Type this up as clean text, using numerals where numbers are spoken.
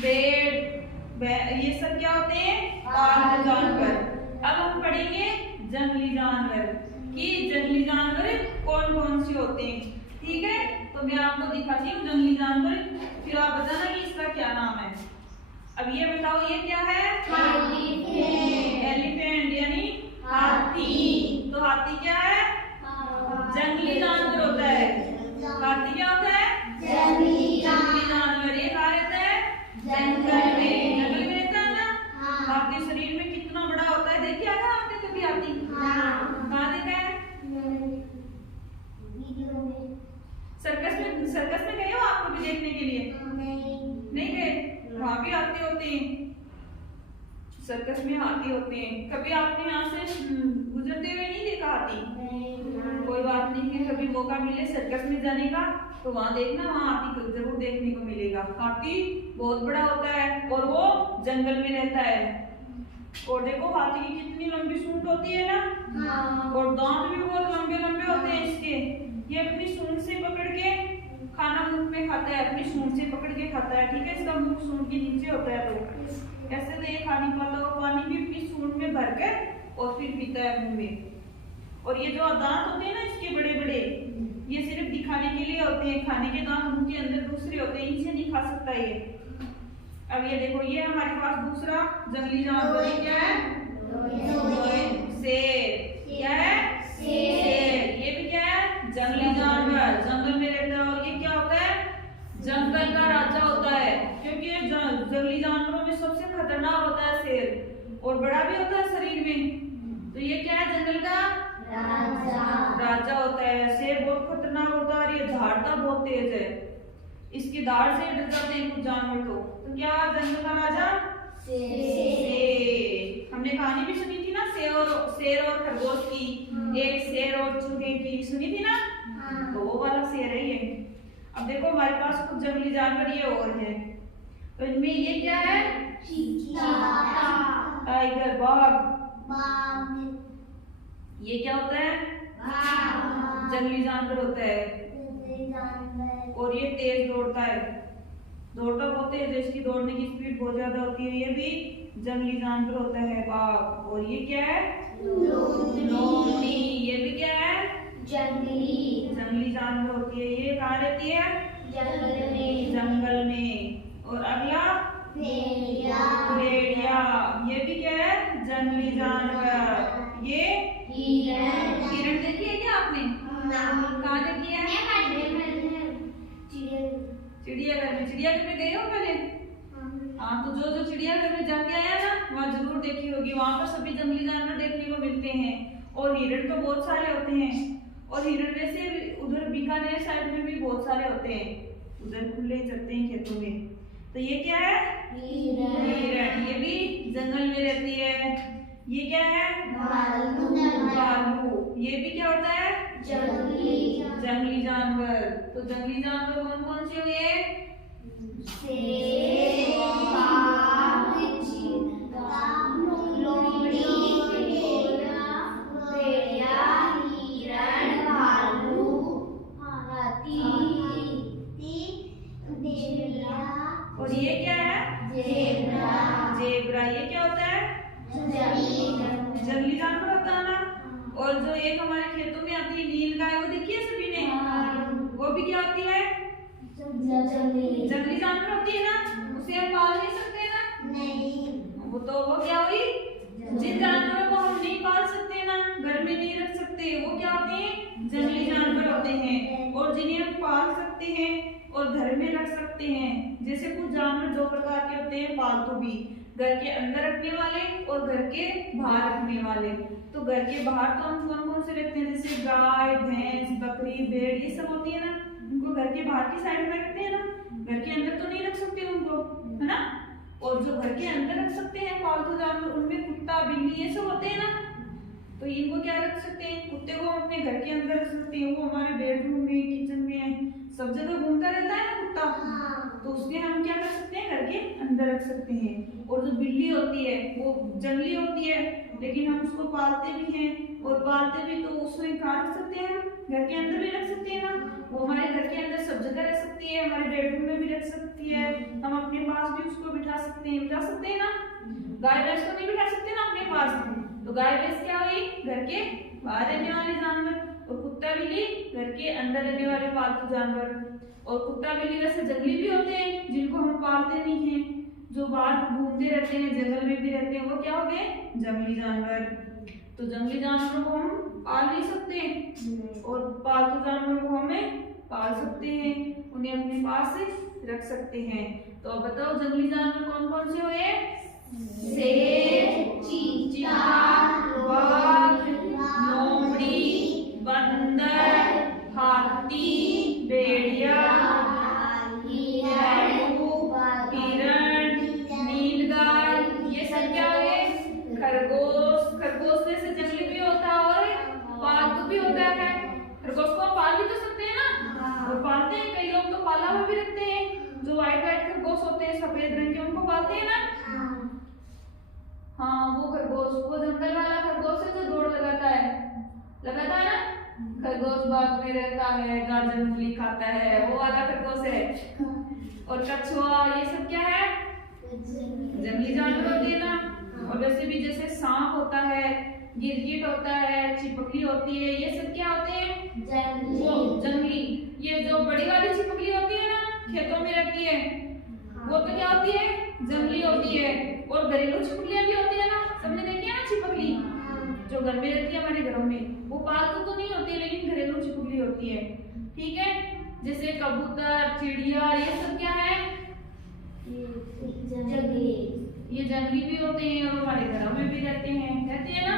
ये सब क्या होते हैं? पालतू जानवर। अब हम पढ़ेंगे जंगली जानवर कि जंगली जानवर कौन कौन से होते हैं। ठीक है, तो मैं आपको दिखाती हूँ जंगली जानवर, फिर आप बताना कि इसका क्या नाम है। अब ये बताओ, ये क्या है? एलिफेंट यानी हाथी। तो हाथी क्या है? जंगली जानवर होता है। हाथी क्या होता है? जंगली जानवर। ये कहाँ रहता है? जंगल में। जंगल में रहता है ना। हाथी शरीर में कितना बड़ा होता है, देखिए आया आपने कभी हाथी? कहाँ देखा है? सर्कस में गए हो आप कभी देखने के लिए? नहीं गए? वहाँ भी हाथी होते हैं, सर्कस में हाथी होते हैं। कभी आपने यहाँ से गुजरते हुए नहीं देखा हाथी? कोई बात नहीं है, कभी मौका मिले सर्कस में जाने का तो वहाँ देखना, वहाँ हाथी को जरूर देखने को मिलेगा। हाथी बहुत बड़ा होता है और वो जंगल में रहता है। और देखो हाथी की कितनी लंबी सूंड होती है ना, और दांत भी बहुत लंबे लंबे होते हैं इसके। ये अपनी सूंड से पकड़ के खाना मुंह में खाता है, अपनी सूंड से पकड़ के खाता है। ठीक है, इसका मुंह सूंड के नीचे होता है, तो ऐसे तो ये खा नहीं पाता, वो पानी भी अपनी सूंड में भरकर और फिर पीता है मुंह में। और ये जो दांत होते हैं ना इसके बड़े बड़े, ये सिर्फ दिखाने के लिए होते हैं, खाने के दांत मुंह के अंदर दूसरे होते हैं, इनसे नहीं खा सकता ये। अब ये देखो, ये हमारे पास दूसरा जंगली जानवर क्या है? शेर। क्या है? शेर। ये भी क्या है? जंगली जानवर, जंगल में रहता है। और ये क्या होता है? जंगल का राजा होता है, क्योंकि ये जंगली जानवरों में सबसे खतरनाक होता है शेर, और बड़ा भी होता है शरीर में। तो ये क्या है? जंगल का राजा होता है। शेर बहुत खतरनाक होता है और ये झाड़ता बहुत तेज है, इसकी दाढ़ से डर जाते हैं कुछ जानवर। तो क्या जंगल का राजा? शेर। हमने कहानी भी सुनी थी ना, शेर और खरगोश की, एक शेर और चूहे की, सुनी थी ना? तो वो वाला शेर है ये। अब देखो हमारे पास कुछ जंगली जानवर ये और है, तो इनमें ये क्या है? टाइगर, बाघ। ये क्या होता है? जंगली जानवर होता है, और ये तेज दौड़ता है, दौड़ता बहुत तेज है, इसकी दौड़ने की स्पीड बहुत ज्यादा होती है। ये भी जंगली जानवर होता है, बाघ। और ये क्या है? लोमड़ी। ये भी क्या है? जंगली जानवर होती है। ये कहाँ रहती है? जंगल में। और अगला भेड़िया। ये भी क्या है? जंगली जानवर। ये हिरण देखी है क्या आपने? कहाँ देखी है? चिड़ियाघर में। चिड़ियाघर में गए हो पहले? हाँ, तो जो चिड़ियाघर में जाके आया ना, वहाँ जरूर देखी होगी, वहाँ पर सभी जंगली जानवर देखने को मिलते हैं। और हिरण तो बहुत सारे होते हैं, और हिरण वैसे उधर बीकानेर साइड में भी बहुत सारे होते हैं, उधर खुले चलते हैं खेतों में। तो ये क्या है? हिरण। ये भी जंगल में रहती है। ये क्या है? भालू। ये भी क्या होता है? जंगली जानवर। तो जंगली जानवर कौन कौन से हुए? और ये क्या है? जेब्रा। ये क्या होता है? जंगली जानवर होता है ना। और जो एक हमारे खेतों में आती है नील गाय, वो देखी है सभी ने? वो भी क्या होती है? जंगली जानवर होती है ना, उसे हम पाल नहीं सकते ना। वो क्या हुई? जिन जानवरों को हम नहीं पाल सकते ना, घर में नहीं रख सकते, वो क्या होते हैं? जंगली जानवर होते हैं। और जिन्हें हम पाल सकते हैं और घर में रख सकते हैं, जैसे कुछ जानवर दो प्रकार के होते हैं पालतू भी, घर के अंदर रखने वाले और घर के बाहर रखने वाले। तो घर के बाहर तो हम कौन कौन से रखते हैं? जैसे गाय, भैंस, बकरी, भेड़, ये सब होती है ना, उनको घर के बाहर की साइड में रखते हैं ना, घर के अंदर तो नहीं रख सकते उनको, है ना। और जो घर के अंदर रख सकते हैं पालतू जानवर, उनमें कुत्ता, बिल्ली, ये सब होते हैं ना। तो इनको क्या रख सकते हैं? कुत्ते को अपने घर के अंदर रख सकते हैं, वो हमारे बेडरूम में, किचन में, सब जगह घूमता रहता है ना कुत्ता, तो उसके हम क्या कर सकते हैं? घर के अंदर रख सकते हैं। और जो बिल्ली होती है वो जंगली होती है, लेकिन हम उसको पालते भी हैं, और पालते भी तो उसमें कहाँ रख सकते हैं? घर के अंदर भी रख सकते हैं ना। वो हमारे घर के अंदर सब जगह रह सकती है, हमारे बेडरूम में भी रख सकती है, हम अपने पास भी उसको बिठा सकते हैं ना। गाय भैंस को नहीं बिठा सकते ना अपने पास, तो गाय भैंस क्या हुई? घर के बाहर रहने वाले जानवर। और कुत्ता बिल्ली घर के अंदर रहने वाले पालतू जानवर। और कुत्ता बिल्ली वैसे जंगली भी होते हैं, जिनको हम पालते नहीं हैं, जो बाहर घूमते रहते हैं, जंगल में भी रहते हैं, वो क्या हो गए? जंगली जानवर। तो जंगली जानवरों को हम पाल नहीं सकते और पालतू जानवरों को हमें पाल सकते हैं, उन्हें अपने पास से रख सकते हैं। तो अब बताओ जंगली जानवर कौन कौन से हुए? शेर, चीता, बाघ, लोमड़ी, बंदर, हाथी, भेड़िया, हिरण, नीलगाय, ये सब क्या हुए? खरगोश। खरगोश वैसे जंगली भी होता है और पालतू भी होता है। खरगोश को पाल भी तो सकते हैं ना, और पालते हैं, कई लोग तो पाला हुआ भी रखते हैं। जो व्हाइट खरगोश होते हैं, सफेद रंग के, उनको पालते हैं ना। हाँ, वो खरगोश, वो जंगल वाला खरगोश है जो दौड़ लगाता है ना। खरगोश बाग में रहता है, गाजर मूली खाता है, वो वाला खरगोश है। और कछुआ, ये सब क्या है? जंगली जानवर होते हैं ना। और वैसे भी जैसे सांप होता है, गिरगिट होता है, छिपकली होती है, ये सब क्या होते हैं? वो जंगली। ये जो बड़ी वाली छिपकली होती है ना, खेतों में रहती है, वो तो क्या होती है? जंगली होती है। और घरेलू छिपकलियां भी होती है ना, सबने देखी है ना छिपकली, जो घर में रहती है हमारे घरों में। वो पालतू तो नहीं होती है, लेकिन घरेलू छिपकली होती है। ठीक है, जैसे कबूतर, चिड़िया, ये सब क्या है? ये जंगली भी होते हैं और हमारे घरों में भी रहते हैं ना।